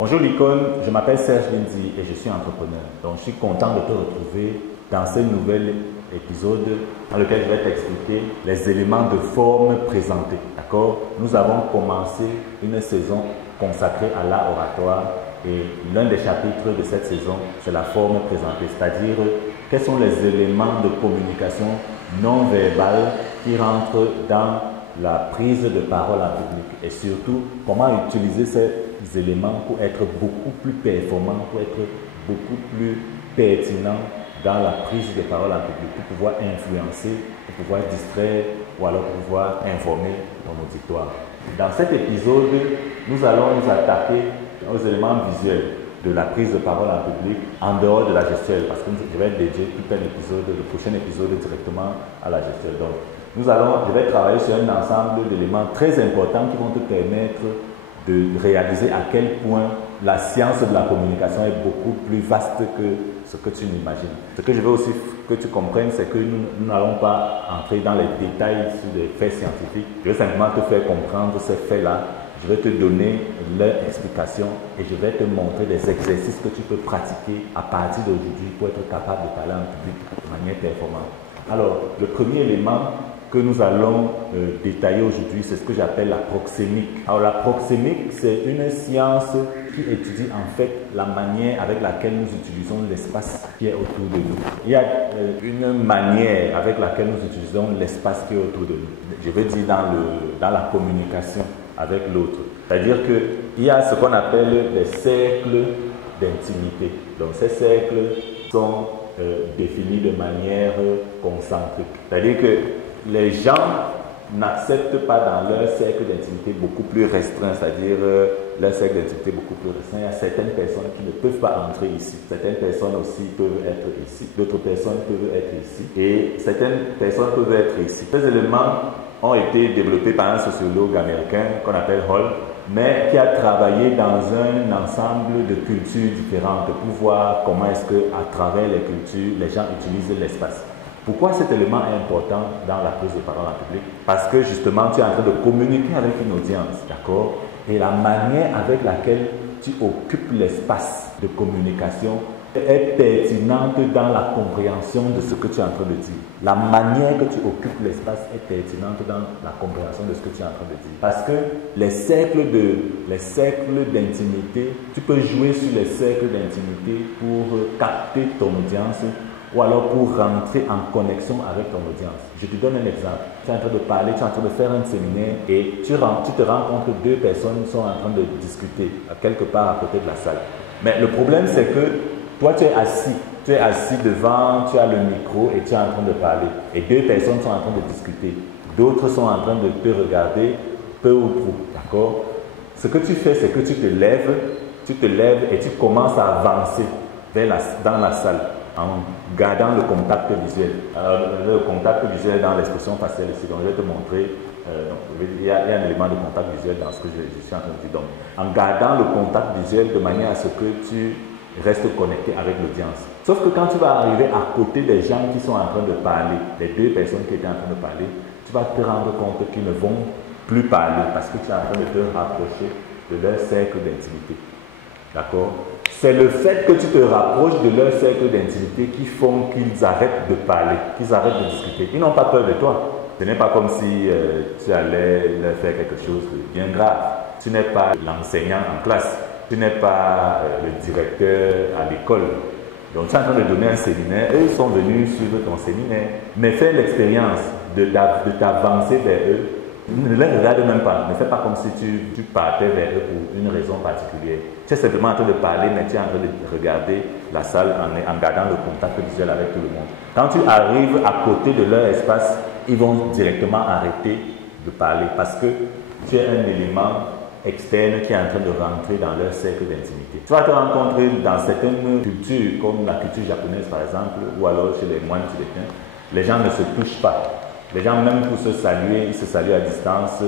Bonjour l'icône, je m'appelle Serge Lindsay et je suis entrepreneur. Donc je suis content de te retrouver dans ce nouvel épisode dans lequel je vais t'expliquer les éléments de forme présentés. D'accord? Nous avons commencé une saison consacrée à l'art oratoire et l'un des chapitres de cette saison, c'est la forme présentée, c'est-à-dire quels sont les éléments de communication non verbale qui rentrent dans la prise de parole en public et surtout comment utiliser ces éléments pour être beaucoup plus performant, pour être beaucoup plus pertinent dans la prise de parole en public, pour pouvoir influencer, pour pouvoir distraire ou alors pour pouvoir informer ton auditoire. Dans cet épisode, nous allons nous attaquer aux éléments visuels de la prise de parole en public en dehors de la gestuelle, parce que je vais dédier tout un épisode, le prochain épisode directement à la gestuelle. Donc, je vais travailler sur un ensemble d'éléments très importants qui vont te permettre de réaliser à quel point la science de la communication est beaucoup plus vaste que ce que tu n'imagines. Ce que je veux aussi que tu comprennes, c'est que nous n'allons pas entrer dans les détails sur des faits scientifiques. Je veux simplement te faire comprendre ces faits-là. Je vais te donner leur explication et je vais te montrer des exercices que tu peux pratiquer à partir d'aujourd'hui pour être capable de parler en public de manière performante. Alors, le premier élément que nous allons détailler aujourd'hui, c'est ce que j'appelle la proxémique. Alors la proxémique, c'est une science qui étudie en fait la manière avec laquelle nous utilisons l'espace qui est autour de nous. Il y a une manière avec laquelle nous utilisons l'espace qui est autour de nous. Je veux dire dans la communication avec l'autre. C'est-à-dire qu'il y a ce qu'on appelle des cercles d'intimité. Donc ces cercles sont définis de manière concentrique. C'est-à-dire que les gens n'acceptent pas dans leur cercle d'intimité beaucoup plus restreint, c'est-à-dire leur cercle d'intimité beaucoup plus restreint. Il y a certaines personnes qui ne peuvent pas entrer ici. Certaines personnes aussi peuvent être ici. D'autres personnes peuvent être ici. Et certaines personnes peuvent être ici. Ces éléments ont été développés par un sociologue américain qu'on appelle Hall, mais qui a travaillé dans un ensemble de cultures différentes pour voir comment est-ce qu'à travers les cultures, les gens utilisent l'espace. Pourquoi cet élément est important dans la prise de parole en public? Parce que justement, tu es en train de communiquer avec une audience, d'accord? Et la manière avec laquelle tu occupes l'espace de communication est pertinente dans la compréhension de ce que tu es en train de dire. La manière que tu occupes l'espace est pertinente dans la compréhension de ce que tu es en train de dire. Parce que les cercles d'intimité, tu peux jouer sur les cercles d'intimité pour capter ton audience ou alors pour rentrer en connexion avec ton audience. Je te donne un exemple. Tu es en train de parler, tu es en train de faire un séminaire et tu te rends compte que deux personnes sont en train de discuter quelque part à côté de la salle. Mais le problème, c'est que toi, tu es assis devant, tu as le micro et tu es en train de parler. Et deux personnes sont en train de discuter. D'autres sont en train de te regarder peu ou prou. D'accord? Ce que tu fais, c'est que tu te lèves et tu commences à avancer dans la salle en gardant le contact visuel. Alors, le contact visuel dans l'expression faciale ici. Donc, je vais te montrer. Il y a un élément de contact visuel dans ce que je suis en train de dire. Donc, en gardant le contact visuel de manière à ce que tu restes connecté avec l'audience. Sauf que quand tu vas arriver à côté des gens qui sont en train de parler, les deux personnes qui étaient en train de parler, tu vas te rendre compte qu'ils ne vont plus parler parce que tu es en train de te rapprocher de leur cercle d'intimité. D'accord? C'est le fait que tu te rapproches de leur cercle d'intimité qui font qu'ils arrêtent de parler, qu'ils arrêtent de discuter. Ils n'ont pas peur de toi. Ce n'est pas comme si tu allais leur faire quelque chose de bien grave. Tu n'es pas l'enseignant en classe. Tu n'es pas le directeur à l'école. Donc tu es en train de donner un séminaire. Eux sont venus suivre ton séminaire. Mais fais l'expérience de t'avancer vers eux. Ne les regarde même pas. Ne fais pas comme si tu partais vers eux pour une raison particulière. Tu es simplement en train de parler, mais tu es en train de regarder la salle en gardant le contact visuel avec tout le monde. Quand tu arrives à côté de leur espace, ils vont directement arrêter de parler parce que tu es un élément externe qui est en train de rentrer dans leur cercle d'intimité. Tu vas te rencontrer dans certaines cultures, comme la culture japonaise par exemple, ou alors chez les moines tibétains, les gens ne se touchent pas. Les gens, même pour se saluer, ils se saluent à distance,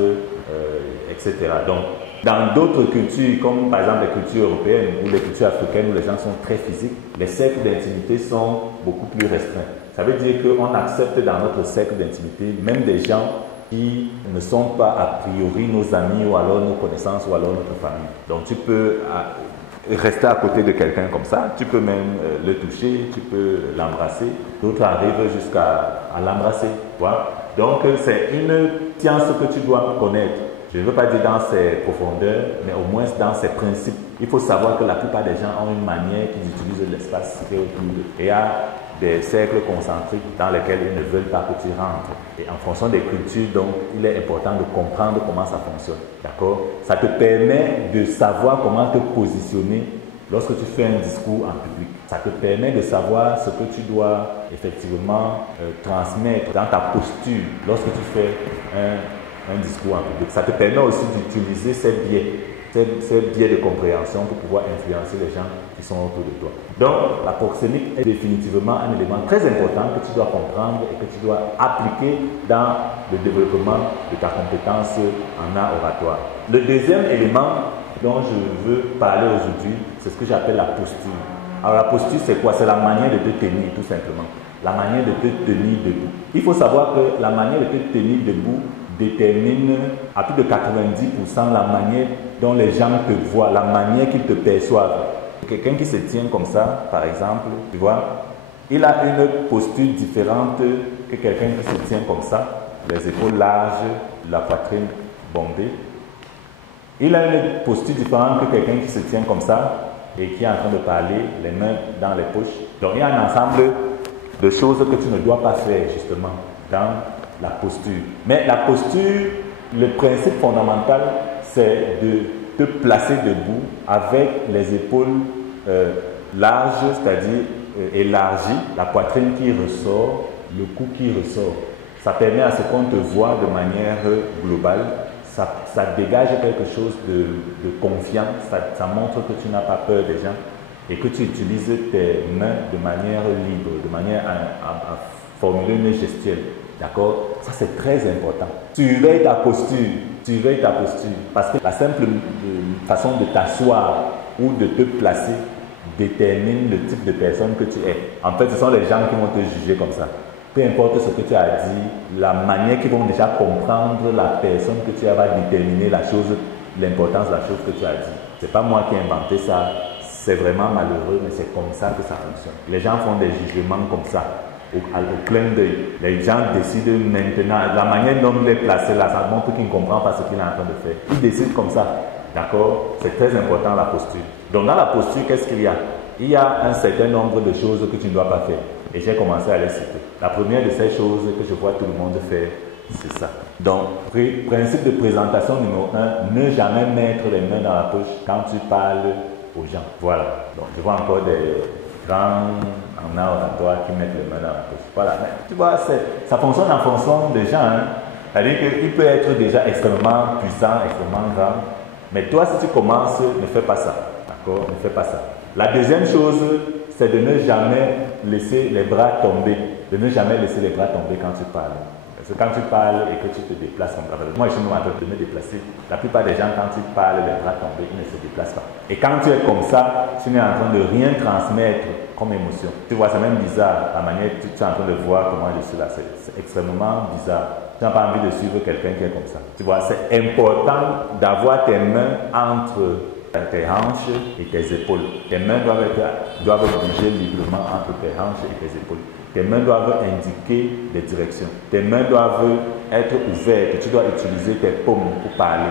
etc. Donc, dans d'autres cultures, comme par exemple les cultures européennes ou les cultures africaines où les gens sont très physiques, les cercles d'intimité sont beaucoup plus restreints. Ça veut dire qu'on accepte dans notre cercle d'intimité même des gens qui ne sont pas a priori nos amis ou alors nos connaissances ou alors notre famille. Donc tu peux rester à côté de quelqu'un comme ça, tu peux même le toucher, tu peux l'embrasser. D'autres arrivent jusqu'à l'embrasser. Donc c'est une science que tu dois connaître. Je ne veux pas dire dans ses profondeurs, mais au moins dans ses principes. Il faut savoir que la plupart des gens ont une manière qu'ils utilisent l'espace qui est autour d'eux. Et il y a des cercles concentriques dans lesquels ils ne veulent pas que tu rentres. Et en fonction des cultures, donc, il est important de comprendre comment ça fonctionne. D'accord? Ça te permet de savoir comment te positionner lorsque tu fais un discours en public. Ça te permet de savoir ce que tu dois effectivement transmettre dans ta posture lorsque tu fais un discours en public. Ça te permet aussi d'utiliser ces biais de compréhension pour pouvoir influencer les gens qui sont autour de toi. Donc, la proxémique est définitivement un élément très important que tu dois comprendre et que tu dois appliquer dans le développement de ta compétence en art oratoire. Le deuxième élément dont je veux parler aujourd'hui, c'est ce que j'appelle la posture. Alors, la posture, c'est quoi? C'est la manière de te tenir, tout simplement. La manière de te tenir debout. Il faut savoir que la manière de te tenir debout détermine à plus de 90% la manière dont les gens te voient, la manière qu'ils te perçoivent. Quelqu'un qui se tient comme ça, par exemple, tu vois, il a une posture différente que quelqu'un qui se tient comme ça, les épaules larges, la poitrine bombée. Il a une posture différente que quelqu'un qui se tient comme ça et qui est en train de parler, les mains dans les poches. Donc il y a un ensemble de choses que tu ne dois pas faire justement dans la posture. Mais la posture, le principe fondamental, c'est de te placer debout avec les épaules larges, c'est-à-dire élargies, la poitrine qui ressort, le cou qui ressort. Ça permet à ce qu'on te voit de manière globale. Ça dégage quelque chose de confiance. Ça montre que tu n'as pas peur des gens et que tu utilises tes mains de manière libre, de manière à formuler une gestuelle. D'accord? Ça, c'est très important. Surveille ta posture. Surveille ta posture. Parce que la simple façon de t'asseoir ou de te placer détermine le type de personne que tu es. En fait, ce sont les gens qui vont te juger comme ça. Peu importe ce que tu as dit, la manière qu'ils vont déjà comprendre la personne que tu as va déterminer l'importance de la chose que tu as dit. Ce n'est pas moi qui ai inventé ça. C'est vraiment malheureux, mais c'est comme ça que ça fonctionne. Les gens font des jugements comme ça. Au clin d'œil. Les gens décident maintenant, la manière dont il est placé là, ça montre qu'il ne comprend pas ce qu'il est en train de faire. Il décide comme ça. D'accord? C'est très important la posture. Donc dans la posture, qu'est-ce qu'il y a? Il y a un certain nombre de choses que tu ne dois pas faire. Et j'ai commencé à les citer. La première de ces choses que je vois tout le monde faire, c'est ça. Donc, principe de présentation numéro 1, ne jamais mettre les mains dans la poche quand tu parles aux gens. Voilà. Donc, je vois encore des grands en art oratoire qui mettent les mains dans la poche. Voilà. Mais, tu vois, ça fonctionne en fonction des gens. Hein. C'est-à-dire qu'il peut être déjà extrêmement puissant, extrêmement grand. Mais toi, si tu commences, ne fais pas ça. D'accord? Ne fais pas ça. La deuxième chose, c'est de ne jamais laisser les bras tomber. De ne jamais laisser les bras tomber quand tu parles. Parce que quand tu parles et que tu te déplaces comme ça, moi je suis en train de me déplacer. La plupart des gens, quand ils parlent, les bras tombés, ils ne se déplacent pas. Et quand tu es comme ça, tu n'es en train de rien transmettre comme émotion. Tu vois, c'est même bizarre la manière que tu es en train de voir comment je suis là. C'est extrêmement bizarre. Tu n'as pas envie de suivre quelqu'un qui est comme ça. Tu vois, c'est important d'avoir tes mains entre tes hanches et tes épaules. Tes mains doivent bouger librement entre tes hanches et tes épaules. Tes mains doivent indiquer des directions. Tes mains doivent être ouvertes. Tu dois utiliser tes paumes pour parler.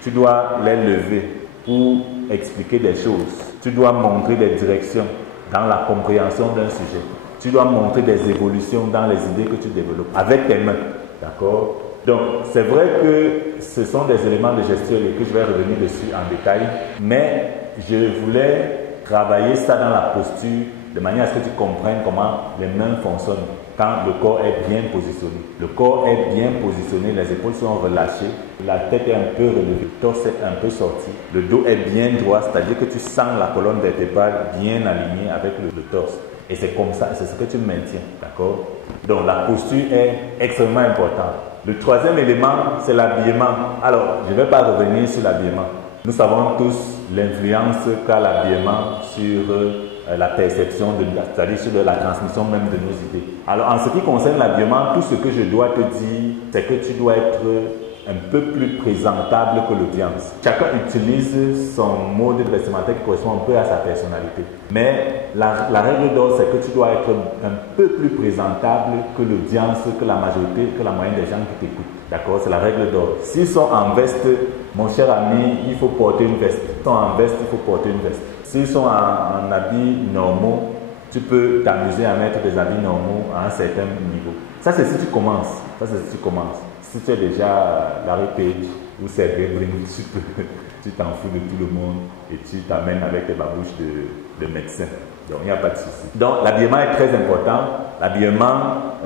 Tu dois les lever pour expliquer des choses. Tu dois montrer des directions dans la compréhension d'un sujet. Tu dois montrer des évolutions dans les idées que tu développes avec tes mains. D'accord? Donc, c'est vrai que ce sont des éléments de gestion et que je vais revenir dessus en détail, mais je voulais travailler ça dans la posture de manière à ce que tu comprennes comment les mains fonctionnent quand le corps est bien positionné. Le corps est bien positionné, les épaules sont relâchées, la tête est un peu relevée, le torse est un peu sorti, le dos est bien droit, c'est-à-dire que tu sens la colonne vertébrale bien alignée avec le torse. Et c'est comme ça, c'est ce que tu maintiens, d'accord? Donc la posture est extrêmement importante. Le troisième élément, c'est l'habillement. Alors, je ne vais pas revenir sur l'habillement. Nous savons tous l'influence qu'a l'habillement sur la perception, c'est-à-dire sur la transmission même de nos idées. Alors en ce qui concerne l'habillement, tout ce que je dois te dire, c'est que tu dois être un peu plus présentable que l'audience. Chacun utilise son mode vestimentaire qui correspond un peu à sa personnalité. Mais la règle d'or, c'est que tu dois être un peu plus présentable que l'audience, que la majorité, que la moyenne des gens qui t'écoutent. D'accord? C'est la règle d'or. S'ils sont en veste, mon cher ami, il faut porter une veste. S'ils sont en veste, il faut porter une veste. S'ils sont en habits normaux, tu peux t'amuser à mettre des habits normaux à un certain niveau. Ça, c'est si tu commences. Ça, c'est si tu commences. Si tu es déjà Larry Page ou Sergey Brin, tu t'en fous de tout le monde et tu t'amènes avec tes babouches de médecin. Donc, il n'y a pas de souci. Donc, l'habillement est très important. L'habillement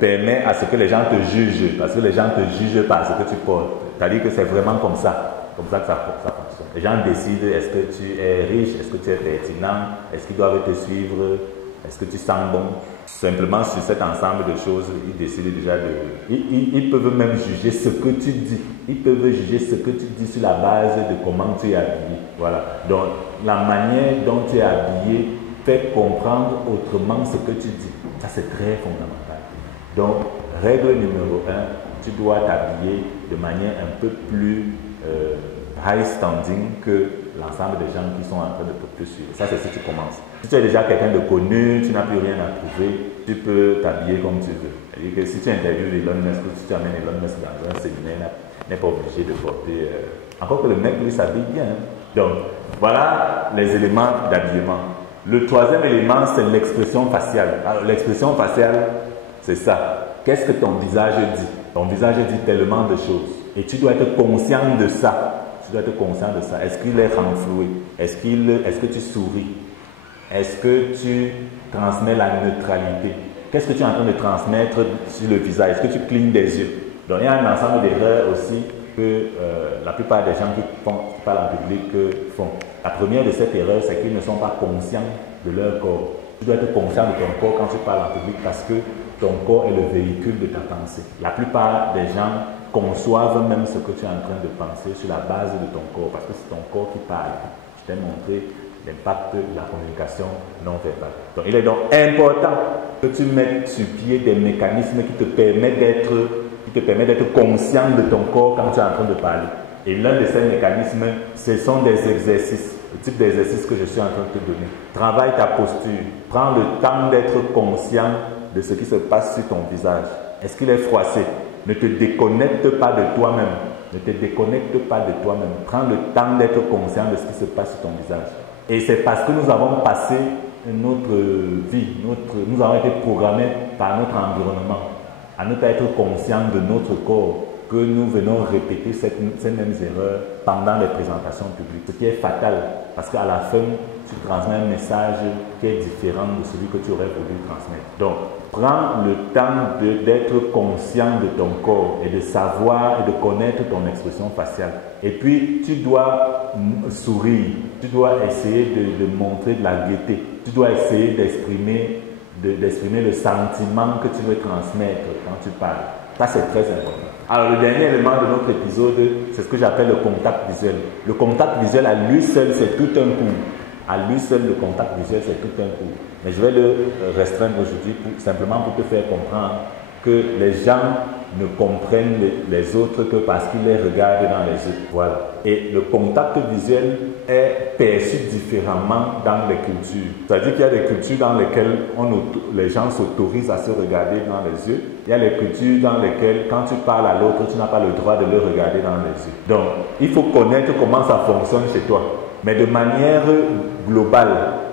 permet à ce que les gens te jugent, parce que les gens te jugent par ce que tu portes. C'est-à-dire que c'est vraiment comme ça que ça fonctionne. Les gens décident est-ce que tu es riche, est-ce que tu es pertinent, est-ce qu'ils doivent te suivre, est-ce que tu sens bon. Simplement sur cet ensemble de choses, ils décident déjà de... Ils peuvent même juger ce que tu dis. Ils peuvent juger ce que tu dis sur la base de comment tu es habillé. Voilà. Donc, la manière dont tu es habillé fait comprendre autrement ce que tu dis. Ça, c'est très fondamental. Donc, règle numéro 1, tu dois t'habiller de manière un peu plus high standing que l'ensemble des gens qui sont en train de te suivre. Ça, c'est si tu commences. Si tu es déjà quelqu'un de connu, tu n'as plus rien à prouver, tu peux t'habiller comme tu veux. C'est-à-dire que si tu interviews Elon Musk, si tu amènes Elon Musk dans un séminaire, n'est pas obligé de porter... Encore que le mec, lui, s'habille bien. Donc, voilà les éléments d'habillement. Le troisième élément, c'est l'expression faciale. Alors, l'expression faciale, c'est ça. Qu'est-ce que ton visage dit? Ton visage dit tellement de choses. Et tu dois être conscient de ça. Tu dois être conscient de ça. Est-ce qu'il est renfloué? Est-ce que tu souris? Est-ce que tu transmets la neutralité? Qu'est-ce que tu es en train de transmettre sur le visage? Est-ce que tu clignes des yeux? Donc, il y a un ensemble d'erreurs aussi que la plupart des gens qui parlent en public font. La première de ces erreurs, c'est qu'ils ne sont pas conscients de leur corps. Tu dois être conscient de ton corps quand tu parles en public parce que ton corps est le véhicule de ta pensée. La plupart des gens conçoivent même ce que tu es en train de penser sur la base de ton corps parce que c'est ton corps qui parle. Je t'ai montré l'impact de la communication non verbale. Donc, il est donc important que tu mettes sur pied des mécanismes qui te permettent d'être conscient de ton corps quand tu es en train de parler. Et l'un de ces mécanismes, ce sont des exercices, le type d'exercice que je suis en train de te donner. Travaille ta posture. Prends le temps d'être conscient de ce qui se passe sur ton visage. Est-ce qu'il est froissé? Ne te déconnecte pas de toi-même. Ne te déconnecte pas de toi-même. Prends le temps d'être conscient de ce qui se passe sur ton visage. Et c'est parce que nous avons passé notre vie, nous avons été programmés par notre environnement à ne pas être conscients de notre corps que nous venons répéter ces mêmes erreurs pendant les présentations publiques. Ce qui est fatal parce qu'à la fin, tu transmets un message qui est différent de celui que tu aurais voulu transmettre. Donc, prends le temps d'être conscient de ton corps et de savoir et de connaître ton expression faciale. Et puis, tu dois sourire, tu dois essayer de montrer de la gaieté, tu dois essayer d'exprimer le sentiment que tu veux transmettre quand tu parles. Ça, c'est très important. Alors, le dernier élément de notre épisode, c'est ce que j'appelle le contact visuel. Le contact visuel, à lui seul, c'est tout un cours. À lui seul, le contact visuel, c'est tout un cours. Mais je vais le restreindre aujourd'hui simplement pour te faire comprendre que les gens ne comprennent les autres que parce qu'ils les regardent dans les yeux. Voilà. Et le contact visuel est perçu différemment dans les cultures. C'est-à-dire qu'il y a des cultures dans lesquelles les gens s'autorisent à se regarder dans les yeux. Il y a les cultures dans lesquelles, quand tu parles à l'autre, tu n'as pas le droit de le regarder dans les yeux. Donc, il faut connaître comment ça fonctionne chez toi. Mais de manière globale,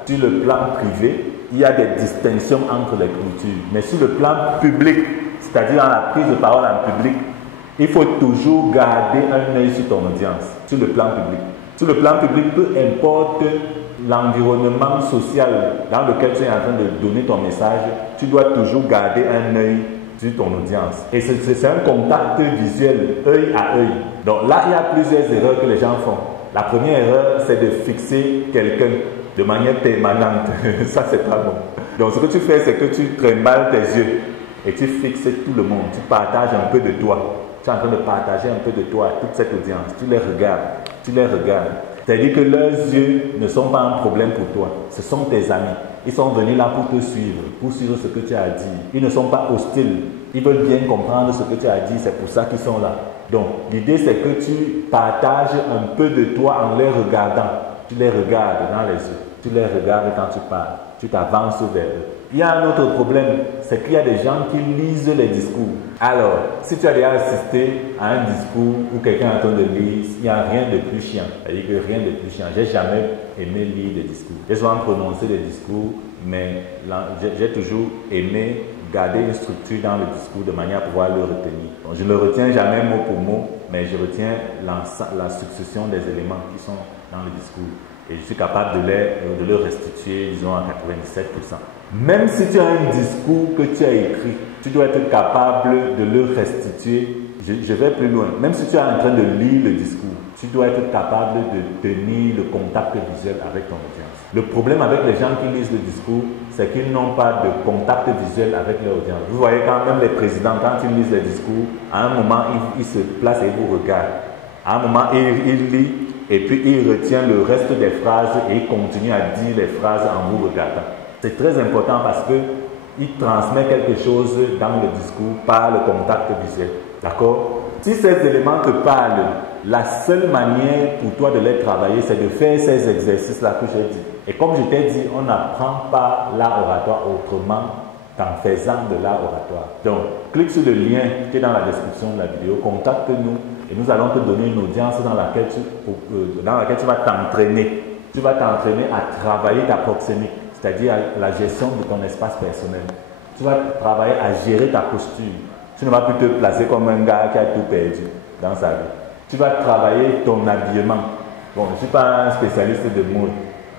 sur le plan privé, il y a des distinctions entre les cultures. Mais sur le plan public, c'est-à-dire dans la prise de parole en public, il faut toujours garder un œil sur ton audience, sur le plan public. Sur le plan public, peu importe l'environnement social dans lequel tu es en train de donner ton message, tu dois toujours garder un œil sur ton audience. Et c'est un contact visuel, œil à œil. Donc là, il y a plusieurs erreurs que les gens font. La première erreur, c'est de fixer quelqu'un de manière permanente. Ça, c'est pas bon. Donc, ce que tu fais, c'est que tu trimballes tes yeux et tu fixes tout le monde. Tu partages un peu de toi. Tu es en train de partager un peu de toi à toute cette audience. Tu les regardes. Tu les regardes. C'est-à-dire que leurs yeux ne sont pas un problème pour toi. Ce sont tes amis. Ils sont venus là pour te suivre, pour suivre ce que tu as dit. Ils ne sont pas hostiles. Ils veulent bien comprendre ce que tu as dit. C'est pour ça qu'ils sont là. Donc, l'idée, c'est que tu partages un peu de toi en les regardant. Tu les regardes dans les yeux. Tu les regardes quand tu parles. Tu t'avances vers eux. Il y a un autre problème, c'est qu'il y a des gens qui lisent les discours. Alors, si tu as déjà assisté à un discours où quelqu'un est en train de lire, il n'y a rien de plus chiant. C'est-à-dire que rien de plus chiant. J'ai jamais aimé lire des discours. J'ai souvent prononcé des discours, mais j'ai toujours aimé garder une structure dans le discours de manière à pouvoir le retenir. Donc, je ne le retiens jamais mot pour mot, mais je retiens la succession des éléments qui sont dans le discours. Et je suis capable de le restituer, disons, à 97%. Même si tu as un discours que tu as écrit, tu dois être capable de le restituer. Je vais plus loin. Même si tu es en train de lire le discours, tu dois être capable de tenir le contact visuel avec ton audience. Le problème avec les gens qui lisent le discours, c'est qu'ils n'ont pas de contact visuel avec leur audience. Vous voyez quand même les présidents, quand ils lisent les discours, à un moment, ils se placent et ils vous regardent. À un moment, ils lisent et puis il retient le reste des phrases et il continue à dire les phrases en vous regardant. C'est très important parce qu'il transmet quelque chose dans le discours par le contact visuel. D'accord? Si ces éléments te parlent, la seule manière pour toi de les travailler, c'est de faire ces exercices-là que j'ai dit. Et comme je t'ai dit, on n'apprend pas l'art oratoire autrement qu'en faisant de l'art oratoire. Donc, clique sur le lien qui est dans la description de la vidéo, contacte-nous et nous allons te donner une audience dans laquelle tu vas t'entraîner. Tu vas t'entraîner à travailler ta proxémique, c'est-à-dire la gestion de ton espace personnel. Tu vas travailler à gérer ta posture. Tu ne vas plus te placer comme un gars qui a tout perdu dans sa vie. Tu vas travailler ton habillement. Bon, je ne suis pas un spécialiste de mode.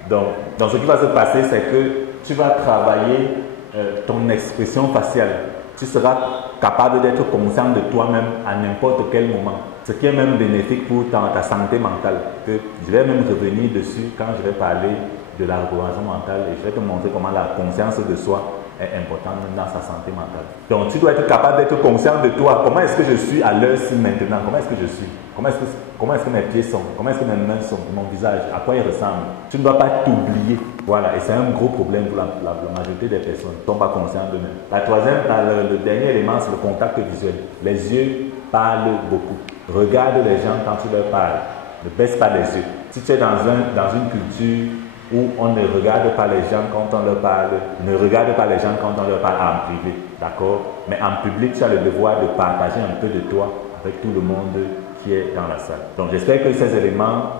Donc ce qui va se passer, c'est que tu vas travailler ton expression faciale. Tu seras capable d'être conscient de toi-même à n'importe quel moment. Ce qui est même bénéfique pour ta santé mentale. Je vais même revenir dessus quand je vais parler de la reprogrammation mentale et je vais te montrer comment la conscience de soi est importante dans sa santé mentale. Donc tu dois être capable d'être conscient de toi. Comment est-ce que je suis à l'heure-ci maintenant? Comment est-ce que je suis? Comment est-ce que mes pieds sont? Comment est-ce que mes mains sont? Mon visage? À quoi il ressemble? Tu ne dois pas t'oublier. Voilà, et c'est un gros problème pour la majorité des personnes. Ils ne sont pas conscients d'eux-mêmes. Le dernier élément, c'est le contact visuel. Les yeux parlent beaucoup. Regarde les gens quand tu leur parles. Ne baisse pas les yeux. Si tu es dans une culture où on ne regarde pas les gens quand on leur parle, ne regarde pas les gens quand on leur parle en privé, d'accord? Mais en public, tu as le devoir de partager un peu de toi avec tout le monde qui est dans la salle. Donc j'espère que ces éléments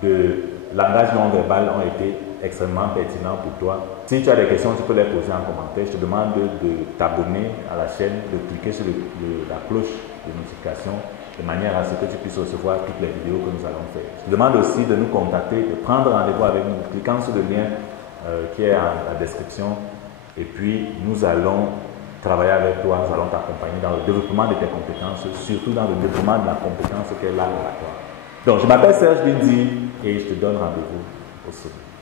de langage non verbal ont été extrêmement pertinents pour toi. Si tu as des questions, tu peux les poser en commentaire. Je te demande de t'abonner à la chaîne, de cliquer sur la cloche de notification de manière à ce que tu puisses recevoir toutes les vidéos que nous allons faire. Je te demande aussi de nous contacter, de prendre rendez-vous avec nous, en cliquant sur le lien qui est en la description. Et puis, nous allons travailler avec toi, nous allons t'accompagner dans le développement de tes compétences, surtout dans le développement de la compétence qu'est l'art oratoire. Donc, je m'appelle Serge Bindi et je te donne rendez-vous au sommet.